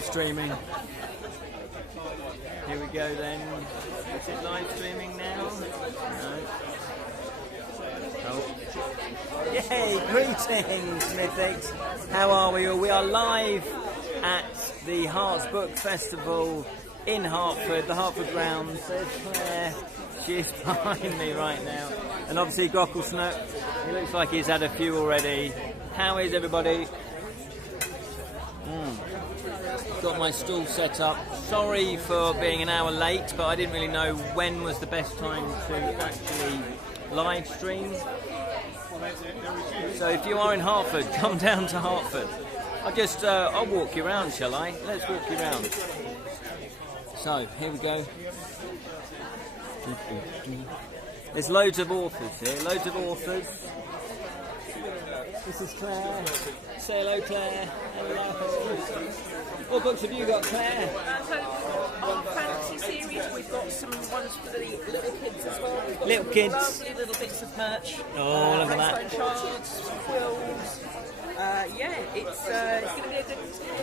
Streaming. Here we go then. Is it live streaming now? No. Oh. Yay! Greetings, Mythics. How are we all? We are live at the Herts Book Festival in Hertford, the Hertford Grounds. There's Claire. She's behind me right now. And obviously Grocklesnook. He looks like he's had a few already. How is everybody? Got my stall set up. Sorry for being an hour late, but I didn't really know when was the best time to actually live stream. So if you are in Hertford, come down to Hertford. I'll walk you around, shall I? Let's walk you around. So here we go. There's loads of authors here, loads of authors. This is Claire. Say hello, Claire. Hello. What books have you got, Claire? So our fantasy series, we've got some ones for the little kids as well. We've got little kids. Lovely little bits of merch. Oh, look at that. Charts, quills. It's going to be a good day.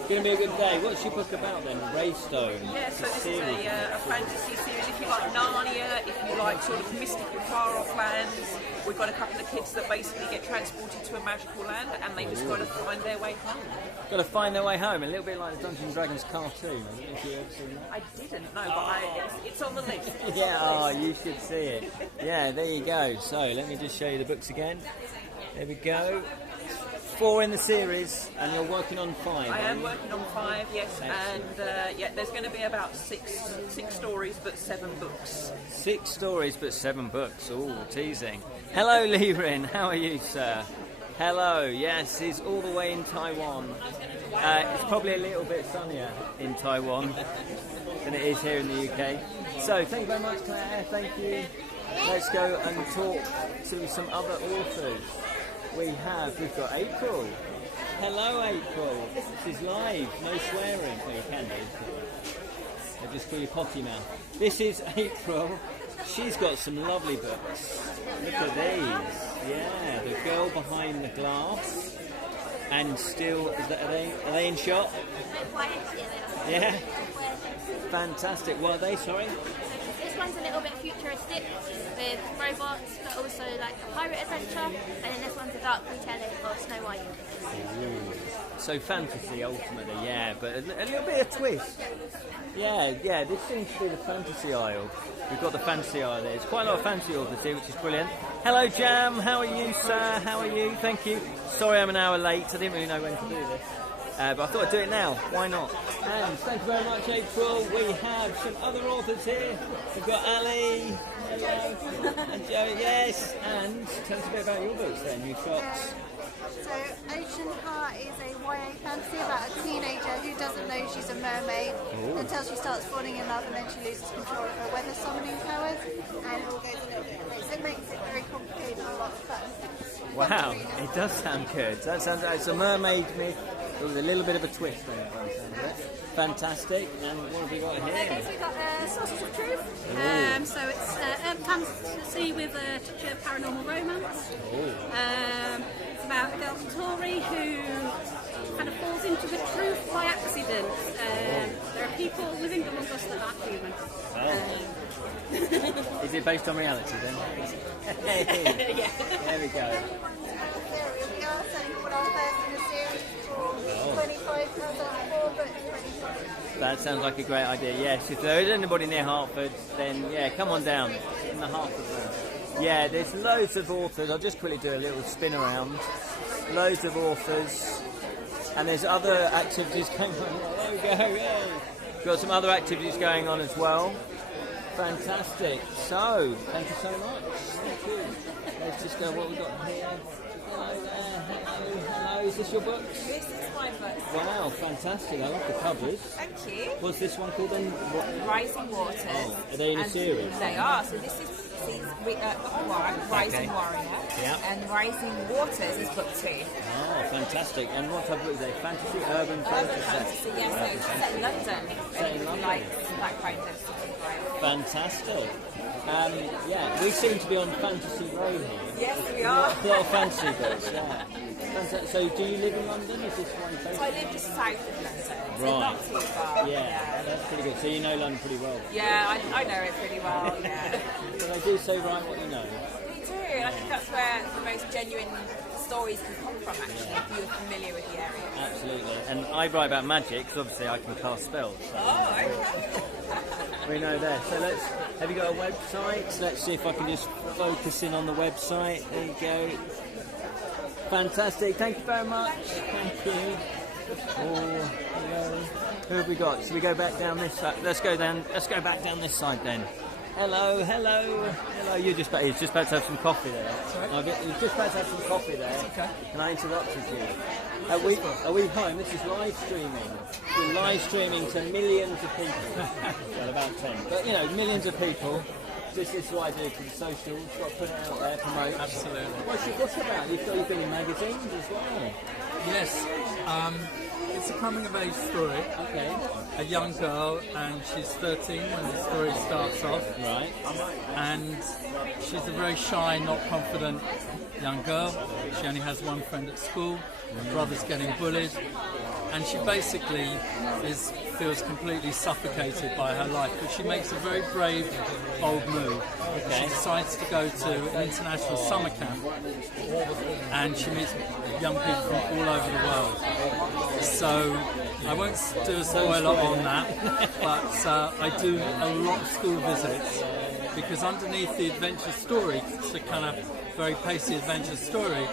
It's going to be a good day. What's your book about then? Raystone. Yeah, so this is a fantasy series. If you like Narnia, if you like sort of mystical far-off lands, we've got a couple of kids that basically get transported to a magical land and they just got to find their way home. Got to find their way home, a little bit like the Dungeons and Dragons cartoon. I don't know if you've ever seen that. I didn't know, but it's on the list. Yeah, you should see it. Yeah, there you go. So let me just show you the books again. There we go. 4 in the series, and you're working on 5. I am working on 5, yes, and there's going to be about six stories, but 7 books. 6 stories, but 7 books. Ooh, teasing. Hello, Lirin. How are you, sir? Hello. Yes, he's all the way in Taiwan. It's probably a little bit sunnier in Taiwan than it is here in the UK. So, thank you very much, Claire. Thank you. Let's go and talk to some other authors. We've got April. Hello, April. This is live, no swearing. Well, you can do. I'll just call you potty mouth. This is April. She's got some lovely books. Look at these. Yeah, The Girl Behind the Glass. And still, are they in shot? Yeah. Fantastic. What are they, sorry? This one's a little bit futuristic with robots, but also like a pirate adventure, and then this one's a dark retelling of Snow White. Ooh. So fantasy ultimately, yeah, but a little bit of twist. Yeah, this seems to be the fantasy aisle. We've got the fantasy aisle there. There's quite a lot of fantasy authors here, which is brilliant. Hello, Jam. How are you, sir? How are you? Thank you. Sorry I'm an hour late. I didn't really know when to do this. But I thought I'd do it now. Why not? And thank you very much, April. We have some other authors here. We've got Ali. Hello. And Joe, yes. And tell us a bit about your books then. You've got... So Ocean Heart is a YA fantasy about a teenager who doesn't know she's a mermaid until she starts falling in love, and then she loses control of her weather summoning powers, and it all goes a little bit crazy. It makes it very complicated and a lot of fun. Wow, it does sound good. That sounds like it's a mermaid myth with a little bit of a twist on it, by the sound of it. Fantastic. And what have we got here? Okay, so we've got Sources of Truth. So it's fantasy with a touch of paranormal romance. It's about a girl called Tori who kind of falls into the truth by accident. There are people living among us that aren't human. Is it based on reality then? Hey. Yeah. There we go. We are selling for our first in the series for £25 but That sounds like a great idea. Yes, if there is anybody near Hertford, then yeah, come on down in the Hertford room. Yeah, there's loads of authors. I'll just quickly do a little spin around. Loads of authors, and there's other activities going on. There we go. Yay. Got some other activities going on as well. Fantastic. So, thank you so much. Thank you. Let's just go what we've got here. Hello there. Hello. Is this your books? This is my book. Wow, fantastic. I love the covers. Thank you. What's this one called then? Rising Waters. Oh, are they in a series? They are. So this is book 1, Rising Warrior. Yep. And Rising Waters is book 2. Oh, fantastic. And what type of book is it? Fantasy, urban fantasy? Yes, so it's set in London. Set in London. Like that kind of stuff. Fantastic. Yeah, we seem to be on Fantasy Row here. Yes, we A are. lot of fantasy books, yeah. Fantastic. So do you live in London? Is this one place? So I live just south of London, so Right. not too far. Yeah, that's pretty good. So you know London pretty well. Yeah, I know it pretty well, yeah. So they do so right what you know. Me too. I think that's where the most genuine stories can come from, actually, if you're familiar with the area. Absolutely. And I write about magic, because obviously I can cast spells. So Oh, okay. we know there. So have you got a website? Let's see if I can just focus in on the website. There you go. Fantastic. Thank you very much. Thank you. Oh, hello. Who have we got? Should we go back down this side? Let's go back down this side then. Hello. You're just about to have some coffee there. You're just about to have some coffee there. Okay. And I interrupted you. Are we home? This is live streaming. We're live streaming to millions of people. Well, about 10. But, millions of people. This is what I do for the socials. Got to put it out there, promote. Absolutely. What's it about? You've been in magazines as well. Yes. It's a coming-of-age story. Okay. A young girl, and she's 13 when the story starts off. Right. And she's a very shy, not confident young girl. She only has one friend at school. Her brother's getting bullied. And she basically feels completely suffocated by her life. But she makes a very brave, bold move. Okay. She decides to go to an international summer camp. And she meets young people from all over the world. So I won't do a spoiler on that, but I do a lot of school visits, because underneath the adventure story, it's a kind of very pacey adventure story,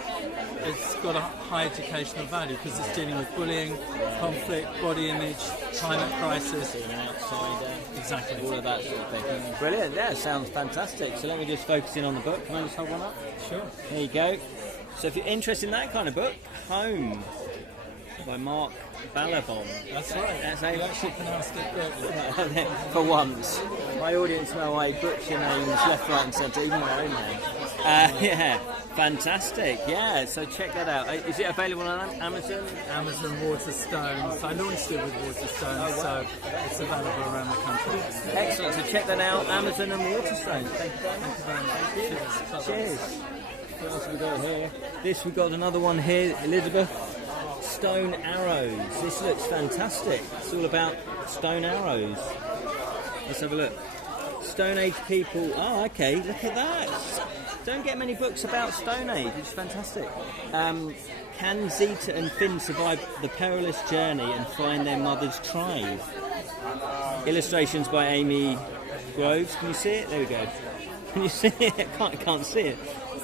it's got a high educational value because it's dealing with bullying, conflict, body image, climate crisis. Being an outsider. Exactly. All of that sort of thing. Brilliant. Yeah, sounds fantastic. So let me just focus in on the book. Can I just hold one up? Sure. There you go. So if you're interested in that kind of book, Home by Mark Ballabon. That's right. That's You actually pronounced it correctly. For once. My audience know I butcher names left, right and centre, even my own name. Yeah, fantastic. Yeah, so check that out. Is it available on Amazon? Amazon Waterstones. I launched it with Waterstones, so it's available around the country. Excellent. So check that out, Amazon and Waterstones. Thank you very much. Thank you very much. Cheers. What else have we got here? We've got another one here, Elizabeth. Stone arrows. This looks fantastic. It's all about stone arrows. Let's have a look. Stone Age people. Oh, okay. Look at that. Don't get many books about Stone Age. It's fantastic. Can Zeta and Finn survive the perilous journey and find their mother's tribe? Illustrations by Amy Groves. Can you see it? There we go. Can you see it? I can't see it.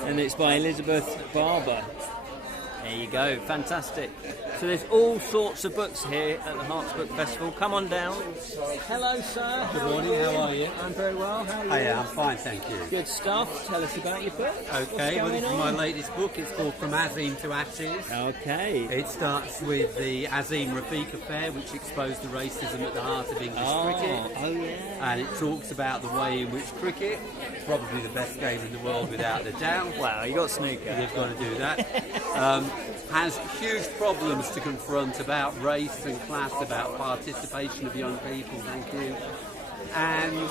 And it's by Elizabeth Barber. There you go, fantastic. So there's all sorts of books here at the Herts Book Festival. Come on down. Hello, sir. Good morning, how are you? I'm very well, how are you? Hiya, I'm fine, thank you. Good stuff. Tell us about your book. Okay, well, this is my latest book. It's called From Azim to Ashes. Okay. It starts with the Azim Rafiq affair, which exposed the racism at the heart of English cricket. Oh, yeah. And it talks about the way in which cricket, probably the best game in the world without a doubt, Wow, you got snooker. they've got to do that, has huge problems to confront about race and class, about participation of young people, thank you. And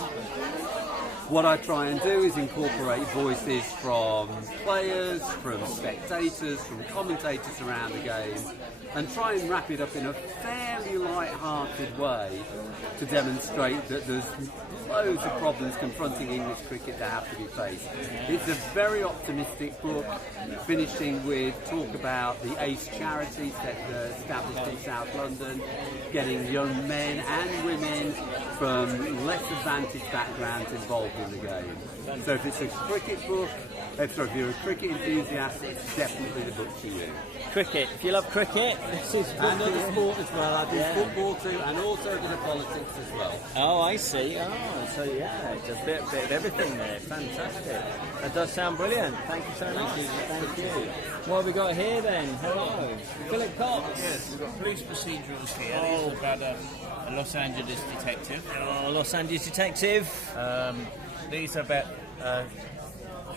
what I try and do is incorporate voices from players, from spectators, from commentators around the game, and try and wrap it up in a fairly light-hearted way to demonstrate that there's loads of problems confronting English cricket that have to be faced. It's a very optimistic book, finishing with talk about the ACE charity established in South London, getting young men and women from less advantaged backgrounds involved in the game. So if it's a cricket book, if you're a cricket enthusiast, it's definitely the book for you. Cricket. If you love cricket, this is good. And other sport as well. I do Yeah. football too, and also a bit of politics as well. Oh, I see. Oh, so yeah, it's a bit of everything there. Fantastic. That does sound brilliant. Thank you so much. Thank you. What have we got here then? Hello. Philip Cox. Yes, we've got police procedurals here. These are about a Los Angeles detective. Oh, Los Angeles detective. These are about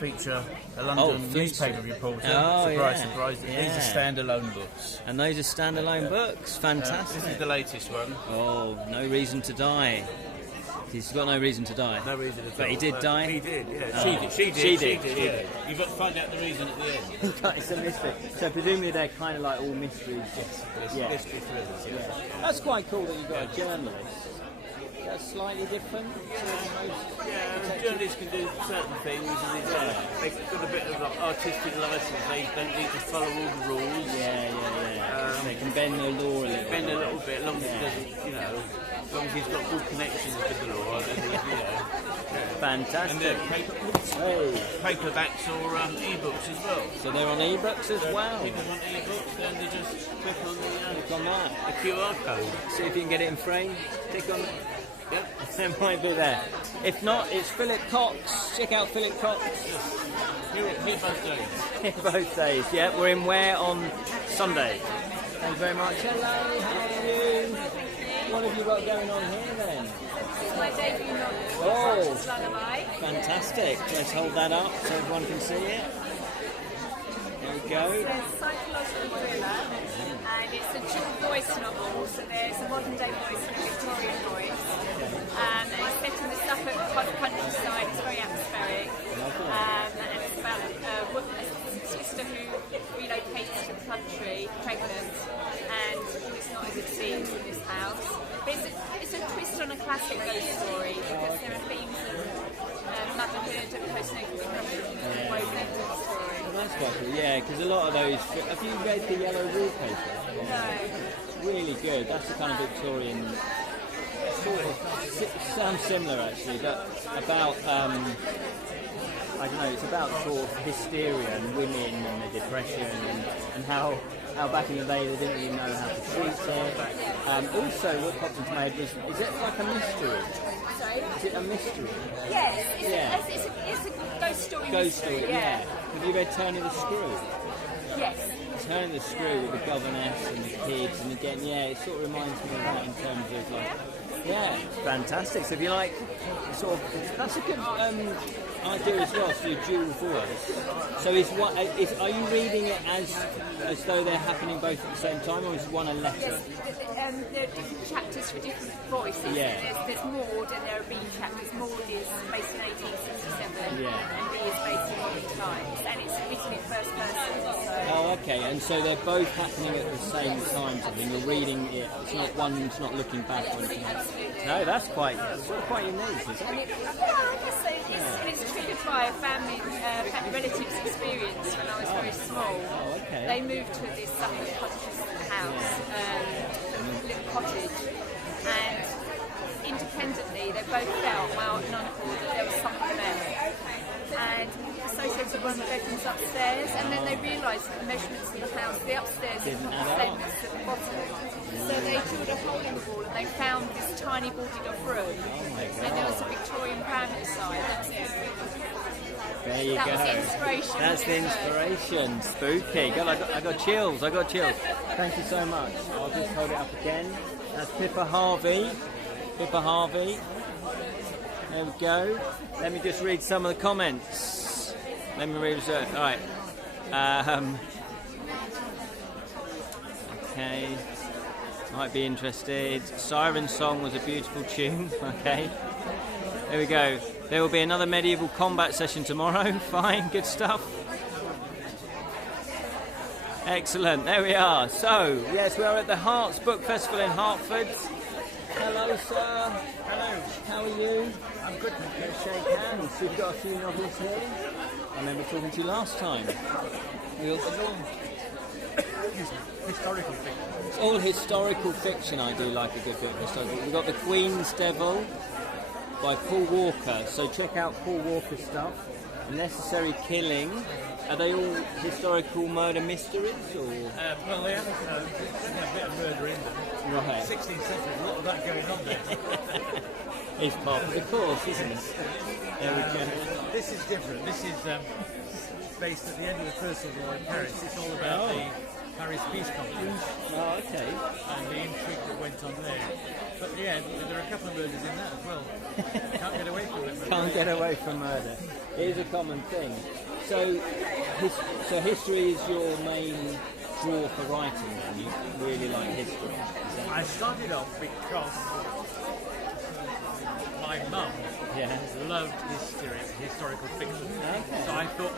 feature a London newspaper reporter. Oh, surprise, yeah. surprise. Yeah. These are standalone books. And those are standalone books. Fantastic. This is the latest one. Oh, No Reason to Die. he's got no reason to die. No reason at all. But he did die? He did, yeah. Oh. She did. Yeah. You've got to find out the reason at the end. It's a mystery. So presumably they're kind of like all mysteries. Yeah. Mystery thrillers, yeah. That's quite cool that you've got a journalist. That's slightly different to most. Yeah, journalists can do certain things, and they've got a bit of like, artistic license. They don't need to follow all the rules. Yeah. They can bend the law a little bit. Bend a little bit, as long as he doesn't, as long as he's got good connections with the law. Then he's, Fantastic. And they're paperbacks or e-books as well. So they're on e-books as well. People want e-books, then they just click on that. the QR code. See if you can get it in frame. Click on it. Yep. It might be there. If not, it's Philip Cox. Check out Philip Cox. Here both days. Here both days. Yeah, we're in Ware on Sunday. Thank you very much. Hello, how are you? What have you got going on here then? It's my debut novel. Oh, Lullaby. fantastic. Let's hold that up so everyone can see it. There we go. It's a psychological thriller, and it's a dual voice novel, so there's a modern day voice and a Victorian voice. And it's set in the Suffolk countryside, it's very atmospheric. And it's about a sister who relocates to the country, pregnant, and it's not as it seems in this house. But it's a twist on a classic ghost story, because there are themes of motherhood and postnatal depression woven into the story. That's quite cool, yeah, because a lot of those... Have you read The Yellow Wallpaper? No. It's really good. That's the kind of Victorian... Sort of, sounds similar actually, but about... I don't know, it's about sort of hysteria and women and the depression and how back in the day they didn't really know how to treat it. Also, what popped into my head was, is it like a mystery? Sorry? Is it a mystery? Yes, it's a ghost story. Ghost story, yeah. Have you read Turning the Screw? Yes. Turning the Screw with the governess and the kids, and again, it sort of reminds me of that in terms of like, fantastic. So if you like, sort of, that's a good idea as well. So your dual voice. So are you reading it as though they're happening both at the same time, or is one a letter? Yes, there are different chapters for different voices. Yeah. There's Maud, and there are B chapters. Maud is based in 1867, and B is based in modern times, and it's written in first person. Oh, okay. And so they're both happening at the same time. So when you're reading it, it's not one's not looking back or anything. No, that's quite unique, isn't it? I guess so. It's triggered by a family relative's experience when I was very small. Oh, okay. They moved to this Suffolk country house, little cottage, and independently they both felt, my aunt and uncle, that there was something there. And associated one of the bedrooms upstairs, and then they realised that the measurements of the house, the upstairs is not the same as the bottom. So they drilled a hole in the wall and they found this tiny boarded off room. And there was a Victorian pram inside. There you go. That was the inspiration. That's the inspiration. Spooky. God, I got chills. Thank you so much. I'll just hold it up again. That's Pippa Harvey. There we go. Let me just read some of the comments. Let me read it. All right. Okay. Might be interested. Siren Song was a beautiful tune. Okay. There we go. There will be another medieval combat session tomorrow. Fine, good stuff. Excellent. There we are. So, yes, we are at the Herts Book Festival in Hertford. Hello, sir. Hello. How are you? I'm good. Let's shake hands. You've got a few novels here. I remember talking to you last time. Historical fiction. It's all historical fiction. I do like a good bit of historical. We've got The Queen's Devil by Paul Walker. So check out Paul Walker's stuff. Necessary Killing. Are they all historical murder mysteries, or? Well, they have a bit of murder in them. Right. 16th century, a lot of that going on there. It's part of the course, isn't it? There we go. This is different. This is based at the end of the First World War in Paris. It's all about the Paris Peace Conference. Oh, okay. And the intrigue that went on there. But yeah, there are a couple of murders in that as well. Can't get away from it. Can't get away from murder. It is a common thing. So history is your main draw for writing, then? You really like history? I started off because my mum Yeah. loved historical fiction. Okay. So I thought,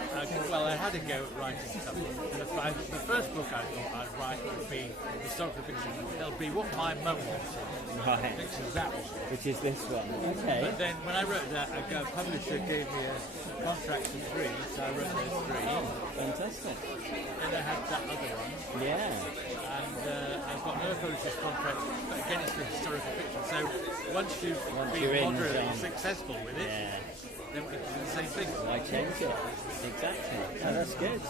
I had to go at writing something. And the first book I thought I'd write would be historical fiction. It'll be what my mum wanted. Right. Which is that one. Which is this one. Okay. But then when I wrote that, a publisher gave me a contract for 3, so I wrote those 3. Fantastic. Then I had that other one. Yeah. And I've got another publisher's contract, but again it's for historical fiction. So once you've you're been in, moderately John. successful with it, Yeah. then we can do the same thing. Why change it? Exactly. Oh, that's good.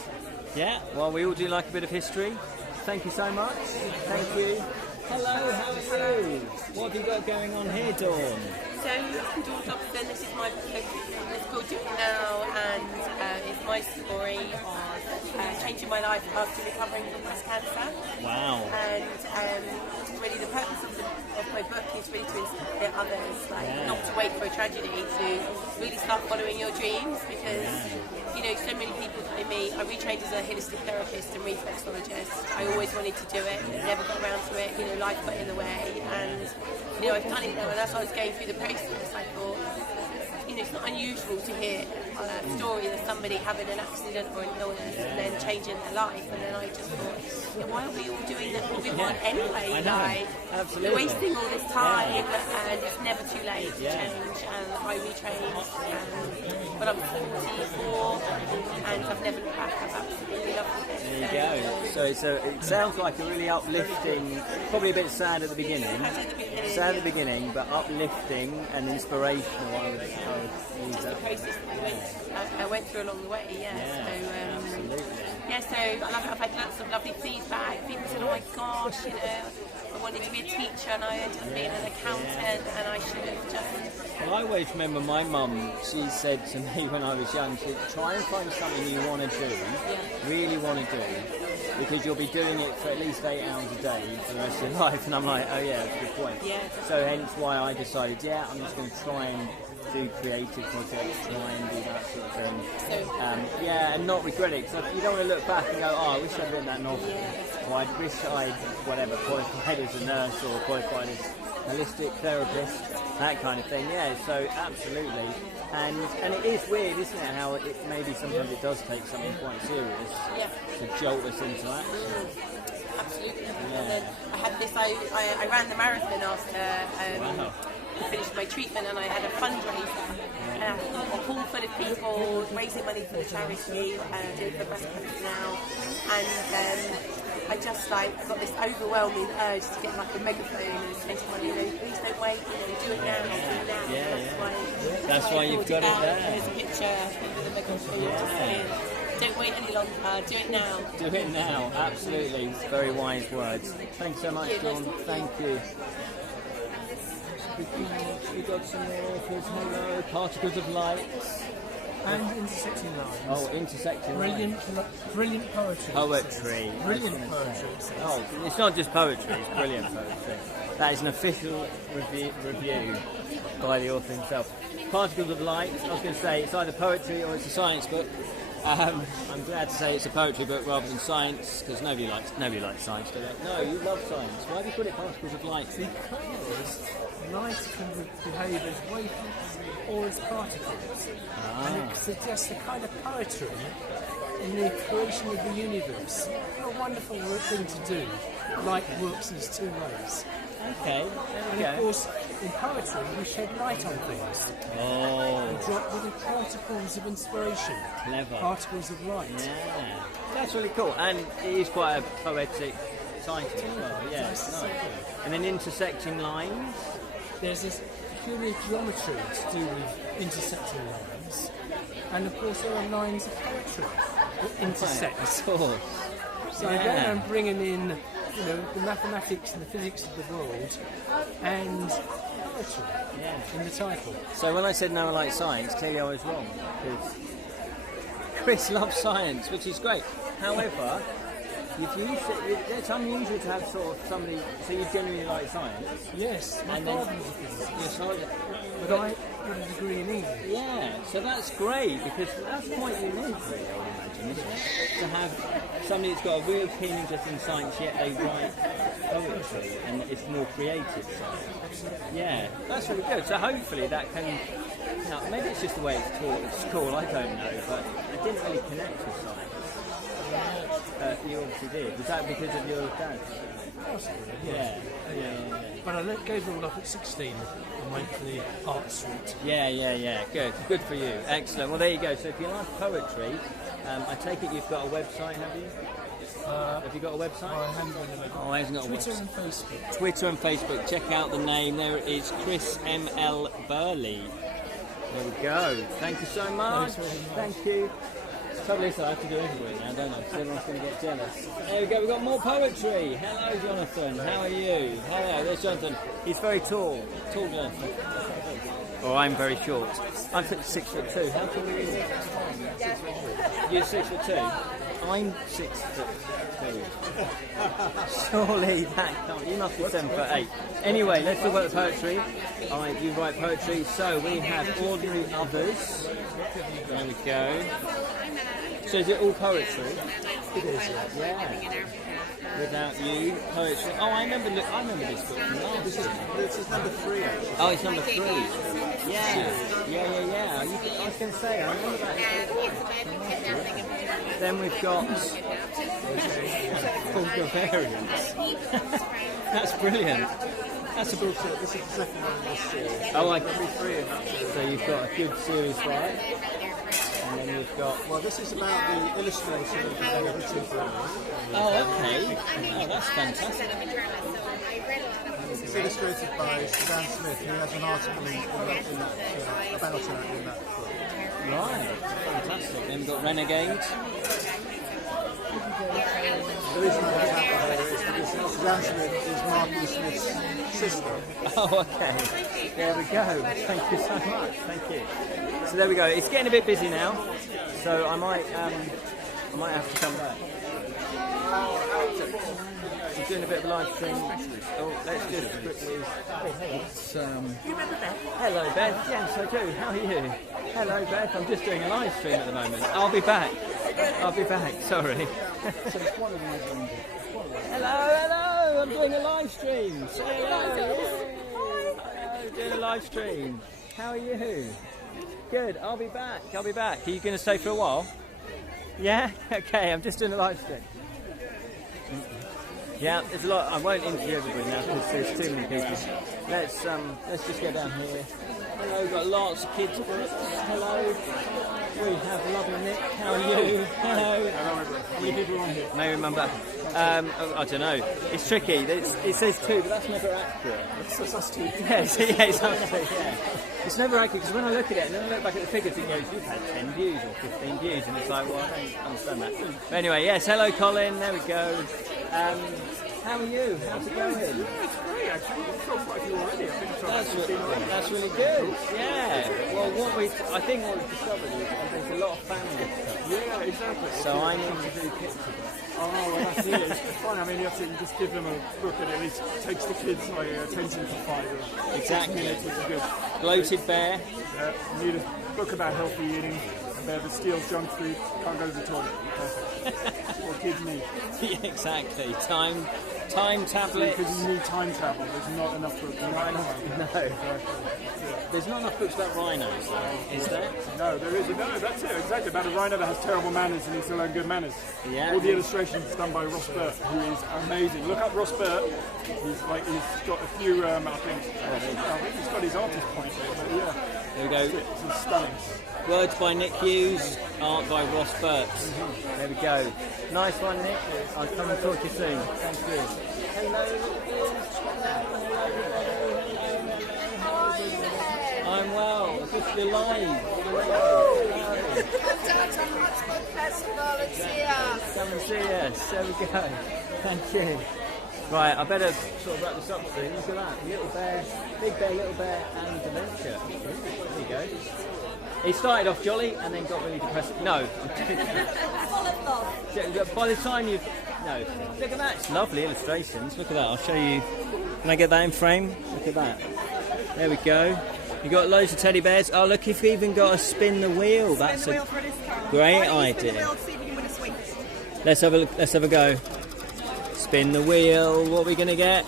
Yeah, well, we all do like a bit of history. Thank you so much. Thank you. Hello, how are you? What have you got going on here, Dawn? So, I'm Dawn Dobson. This is my book. It's called Do It Now, and it's my story of changing my life after recovering from breast cancer. Wow. And really, the purpose of my book is really to inspire others, not to wait for a tragedy, to really start following your dreams, because so many people like me, I retrained as a holistic therapist and reflexologist. I always wanted to do it, never got around to it. Life got in the way, and I've done it now. And as I was going through the process, I thought, it's not unusual to hear a story of somebody having an accident or an illness and then changing their life. And then I just thought, why are we all doing what we want anyway? I know. Absolutely. We're wasting all this time, and it's never too late to change. And I retrained when I was 44, and I've never looked back. I've absolutely loved it. There you go. So it sounds like a really uplifting, probably a bit sad at the beginning. Sad at the beginning, but uplifting and inspirational, I would suppose. Just the process that I went through along the way, Absolutely. So I've had lots of lovely feedback. People said, oh my gosh, I wanted to be a teacher and I ended up being an accountant and I should have just... Well, I always remember my mum, she said to me when I was young, she said, try and find something you want to do, really want to do, because you'll be doing it for at least 8 hours a day for the rest of your life. And I'm like, oh yeah, that's a good point. Yeah. So hence why I decided, I'm just going to try and do creative projects, try and do that sort of thing. And not regret it, because you don't want to look back and go, I wish I'd written that novel. Or I wish I'd, qualified as a nurse or qualified as holistic therapist, that kind of thing. Yeah, so absolutely. And it is weird, isn't it, how maybe sometimes it does take something quite serious to jolt us into action. Absolutely. And then I had this, I ran the marathon after I finished my treatment, and I had a fundraiser, and I had a hall full of people raising money for the charity, doing for breast cancer now, and I just got this overwhelming urge to get a megaphone and say to money, please don't wait, do it now, do it now. That's why you've got it there. There's a picture with a megaphone just saying, don't wait any longer, do it now. Do it now, absolutely. Very wise words. Thanks so much, Dawn. Thank you. We got some more authors. Hello, Particles of Light. And Intersecting Lines. Oh, Intersecting Lines. Brilliant poetry. Poetry. Brilliant poetry. Oh, it's not just poetry, it's brilliant poetry. That is an official review by the author himself. Particles of Light, I was going to say, it's either poetry or it's a science book. I'm glad to say it's a poetry book rather than science, because nobody likes science, do they? No, you love science. Why have you put it Particles of Light? Because light can behave as wavelengths or as particles. And it suggests a kind of poetry in the creation of the universe. What a wonderful thing to do. Light works in two ways. Okay. And of course, in poetry, we shed light on things. Oh. We drop little particles of inspiration. Clever. Particles of light. Yeah. That's really cool. And it is quite a poetic title as well. Yeah, it's nice. And then Intersecting Lines. There's this peculiar geometry to do with intersecting lines. And of course, there are lines of poetry that intersect. Of course. So again, I'm bringing in the mathematics and the physics of the world and poetry in the title. So when I said no one likes science, clearly I was wrong, because Chris loves science, which is great. However, it's unusual to have sort of somebody, so you genuinely like science. Yes, my father was a physicist. But I got a degree in English. Yeah, so that's great, because that's quite unique, really, I would imagine, isn't it? To have somebody that's got a real keen interest in science, yet they write poetry and it's more creative side. Yeah, that's really good. So hopefully that can, maybe it's just the way it's taught at school, I don't know, but I didn't really connect with science. You obviously did. Was that because of your dad? Yeah. But I gave it all up at 16 and went for the Herts route. Yeah. Good for you. Excellent. Well, there you go. So if you like poetry, I take it you've got a website, have you? Have you got a website? I haven't got a website. Oh, he hasn't got a Twitter website. and Facebook. Twitter and Facebook. Check out the name. There it is, Chris M.L. Burley. There we go. Thank you so much. Thank you. The trouble is I have to do everything now, don't I? Because everyone's going to get jealous. There we go. We've got more poetry. Hello, Jonathan. How are you? Hello. There's Jonathan. He's very tall. Tall Jonathan. Oh, I'm very short. I'm 6'2". How tall are you? You're 6'2". I'm 6'2". Surely that can't. You must be 7'8". Anyway, let's talk about the poetry. You write poetry. So we have Ordinary Others. There we go. So is it all poetry? It is, yeah. Without You, poetry. Oh, I remember this book from last year. This is number 3, actually. Oh, it's number 3. Yeah. I was going to say, I remember that. Then we've got Bulgarians. That's brilliant. That's a book. This is the second one in this series. Oh, There'll be 3 in that series. So you've got a good series, right? And then you've got... Well, this is about the illustration of the Hertford Castle. Oh, okay. Oh, that's fantastic. It's illustrated by Suzanne Smith, who has an article about her in that book. Right, fantastic. Then we've got Renegade. The reason I have that is because Suzanne Smith is Martin Smith's sister. Oh, okay. There we go. Thank you so much. Thank you. So there we go. It's getting a bit busy now, so I might have to come back. We're doing a bit of a live stream. Oh, let's just quickly. You remember Beth? Hello, Beth. Yes, I do. How are you? Hello, Beth. I'm just doing a live stream at the moment. I'll be back. Sorry. Hello. I'm doing a live stream. Say hello. Hello. Doing a live stream. How are you? Good. I'll be back. Are you going to stay for a while? Yeah. Okay. I'm just doing a live stream. Yeah, there's a lot. I won't interview everybody now because there's too many people. Let's just get down here. Hello, we've got lots of kids books. Hello. We have lovely Nick. How are you? Hello. How many people are on here? May remember. I don't know. It's tricky. It says 2, but that's never accurate. It's us 2. Yes, it's us 2. Yeah. It's never accurate because when I look at it and then I look back at the figures, it goes, you've had 10 views or 15 views, and it's like, well, I don't understand that. But anyway, yes. Hello, Colin. There we go. How are you? How's it going? Yeah, it's great actually. We've got quite a few already. That's really good. Yeah. Well, I think what we've discovered is there's a lot of family stuff. Yeah, exactly. So I need to do pictures. Oh, well, that's it. It's fun. I mean, you just give them a book and at least takes the kids' attention for 5 or 6 minutes, which is good. Bloated Bear. Need a book about healthy eating. A bear that steals junk food, can't go to the toilet. Perfect. What kids need. Yeah, exactly. Time tablets. Because you need time travel. There's not enough books. No. There's not enough books about rhinos, though, is there? No, there isn't. No, that's it. Exactly. About a rhino that has terrible manners and needs to learn good manners. Yeah. All the illustrations done by Ross Burt, who is amazing. Look up Ross Burt. He's got a few. I think he's got his artist point. But yeah. There we go. It's stunning. Words by Nick Hughes, art by Ross Burt. There we go. Nice one, Nick. I'll come and talk to you soon. Thank you. I'm well. You're live. Come down to Herts Book Festival and see us. Come and see us. There we go. Thank you. Right, I better sort of wrap this up soon. Look at that. Little Bear, Big Bear, Little Bear, and Dementia. There you go. He started off jolly and then got really depressed. No. By the time you've... No. Look at that. It's lovely illustrations. Look at that. I'll show you. Can I get that in frame? Look at that. There we go. You've got loads of teddy bears. Oh, look, you've even got to spin the wheel. That's a great idea. Let's have a go. Spin the wheel. What are we going to get?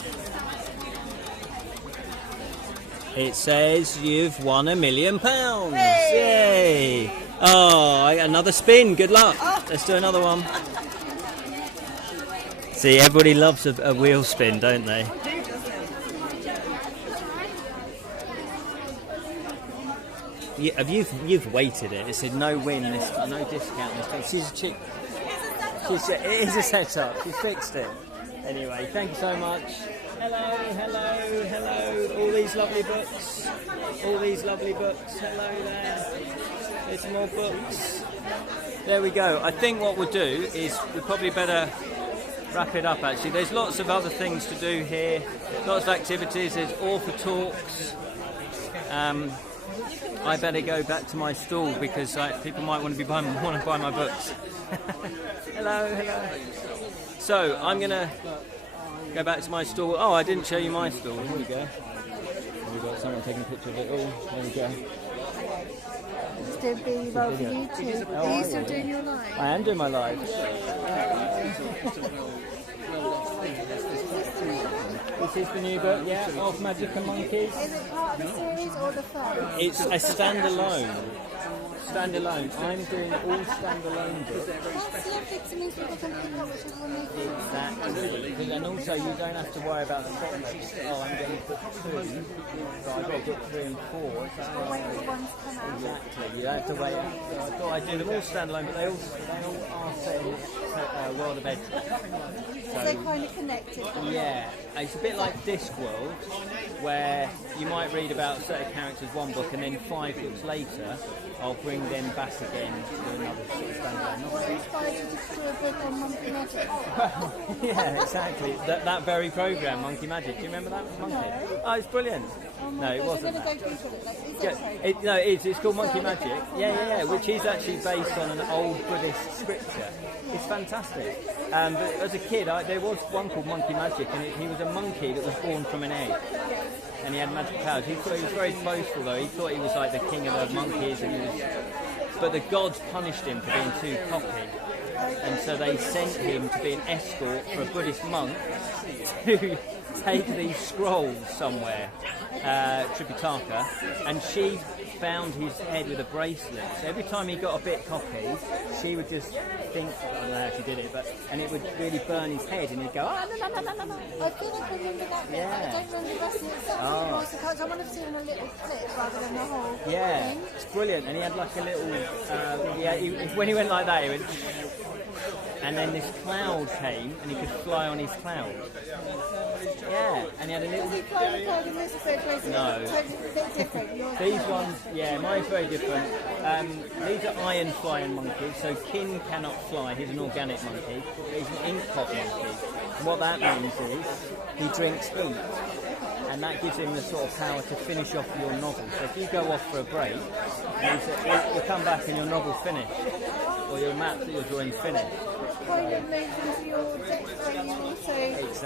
It says you've won £1 million. Yay! Oh, another spin. Good luck. Let's do another one. See, everybody loves a wheel spin, don't they? You've weighted it. It said no win, no discount this time. She's a chick. It is a setup. She fixed it. Anyway, thank you so much. Hello. All these lovely books. Hello there. There's some more books. There we go. I think what we'll do is we probably better wrap it up. Actually, there's lots of other things to do here. Lots of activities. There's author talks. I better go back to my stall because people might want to buy my books. Hello. So I'm gonna go back to my stall. Oh, I didn't show you my stall. Here we go. We've got someone taking a picture of it all. There we go. Still being well for YouTube. Are you still doing your live? I am doing my live. This is the new book, of Magic and Monkeys. Is it part of the series or the first? It's a standalone. I'm doing all standalone books. That's lovely, because it means people can pick up whichever one they think. Exactly. And also you don't have to worry about the second book. Oh, I'm going to put 2, so I've got to get 3 and 4. Or wait for one to come out. Exactly, you don't have to wait. So I thought I'd do them all standalone, but they all are set in the world of Edra. So they're kind of connected. Yeah, it's a bit like Discworld, where you might read about certain characters one book, and then 5 books later, I'll bring them back again to another sort of standalone novel. What inspired you to do a book on Monkey Magic? Yeah, exactly. That very program, Monkey Magic. Do you remember that Monkey? No. Oh, it's brilliant. Oh No, it wasn't. I'm going to go Google it. No, it's called Monkey Magic. Yeah, which is actually based on an old Buddhist scripture. It's fantastic. But as a kid, there was one called Monkey Magic, and he was a monkey that was born from an egg. And he had magic powers. He thought he was very boastful, though. He thought he was like the king of the monkeys, but the gods punished him for being too cocky. And so they sent him to be an escort for a Buddhist monk to take these scrolls somewhere, Tripitaka, and she found his head with a bracelet. So every time he got a bit cocky, she would just think, I don't know how she did it, and it would really burn his head, and he'd go, I feel like I remember that bit, but I don't remember the rest of it. I want to see in a little clip rather than the whole thing. It's brilliant. And he had like a little, when he went like that, he went, and then this cloud came, and he could fly on his cloud. Yeah, and he had a little... Does he fly the cloud in this space? No. Totally different. These ones, mine's very different. These are iron flying monkeys, so Kin cannot fly. He's an organic monkey. He's an ink pot monkey. And what that means is he drinks ink, and that gives him the sort of power to finish off your novel. So if you go off for a break, you'll come back and your novel's finished, or your map that you're drawing finished. Kind of moves into your text when you also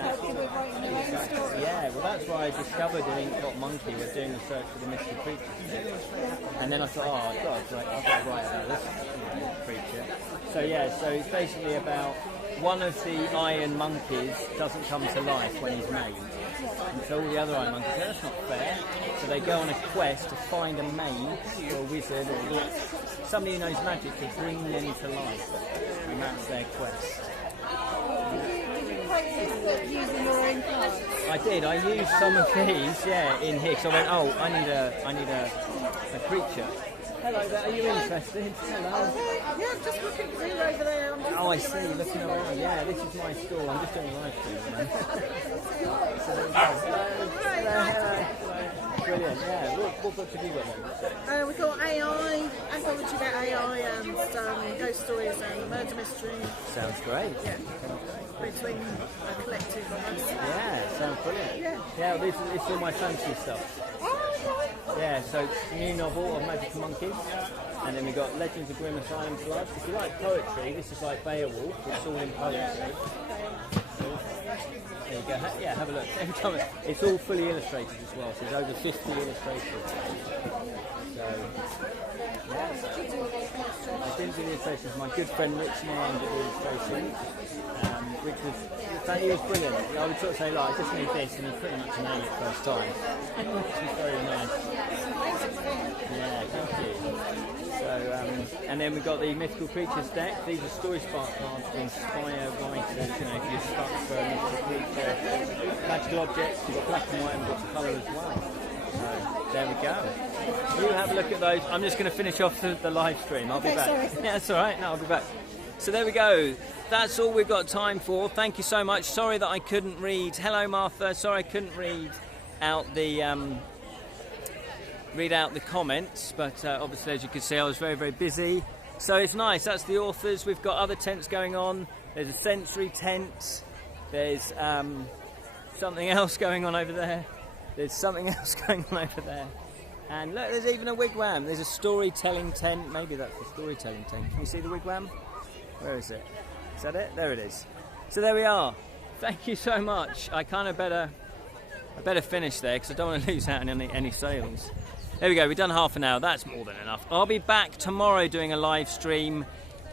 help you with writing your own story. Yeah, well that's why I discovered an ink pot monkey was doing a search for the mystery creature. And then I thought, I've got to write about this creature. So it's basically about one of the iron monkeys doesn't come to life when he's made. And so all the other iron monkeys say, that's not fair. So they go on a quest to find a mage or a wizard or somebody who knows magic to bring them to life. And that's their quest. Did you create this book using your own cards? I did. I used some of these, in here. So I went, I need a creature. Hello there, are you interested? Hello. Yeah, just looking through over there. Oh, I see, looking around. Yeah, this is my stall. I'm just doing a live stream. Hello. Brilliant, yeah. What books have you got? We've got AI, anthology about AI, and ghost stories and murder mystery. Sounds great. Yeah. Between a collective of us. Yeah, sounds brilliant. Yeah, this is all my fantasy stuff. Yeah, so new novel of Magic and Monkeys, and then we got Legends of Grimm Asylum Blood. If you like poetry, this is like Beowulf. It's all in poetry. There you go. Yeah, have a look. Every time it's all fully illustrated as well. So there's over 50 illustrations. So I didn't do the illustrations. My good friend Rich Mann did the illustrations. which was that was brilliant. I would sort of say, like, I just need this, and you pretty much nailed it first time. Which was very nice. Yeah, thank you. So, and then we've got the mythical creatures deck. These are story spark cards to inspire writers. You know, if you're stuck for a mythical creature, magical objects, you've got black and white and got colour as well. So there we go. You have a look at those. I'm just going to finish off the live stream. I'll be back. Sorry. Yeah, that's all right. No, I'll be back. So there we go. That's all we've got time for. Thank you so much. Sorry that I couldn't read. Hello, Martha. Sorry I couldn't read out the comments, but obviously, as you can see, I was very, very busy. So it's nice. That's the authors. We've got other tents going on. There's a sensory tent. There's something else going on over there. There's something else going on over there. And look, there's even a wigwam. There's a storytelling tent. Maybe that's the storytelling tent. Can you see the wigwam? Where is it? Is that it? There it is. So there we are. Thank you so much. I better finish there because I don't want to lose out on any sales. There we go. We've done half an hour. That's more than enough. I'll be back tomorrow doing a live stream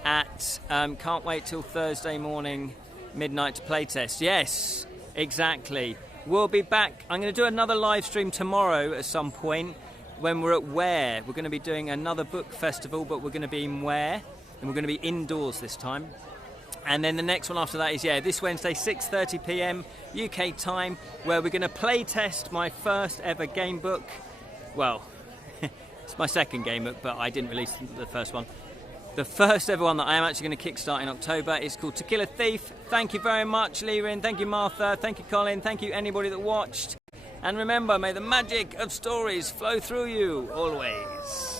at can't wait till Thursday morning, midnight to playtest. Yes, exactly. We'll be back. I'm going to do another live stream tomorrow at some point when we're at Ware. We're going to be doing another book festival, but we're going to be in Ware, and we're going to be indoors this time. And then the next one after that is, this Wednesday, 6:30 p.m. UK time, where we're going to play test my first ever game book. Well, it's my second game book, but I didn't release the first one. The first ever one that I am actually going to kickstart in October is called To Kill a Thief. Thank you very much, Lirin. Thank you, Martha. Thank you, Colin. Thank you, anybody that watched. And remember, may the magic of stories flow through you always.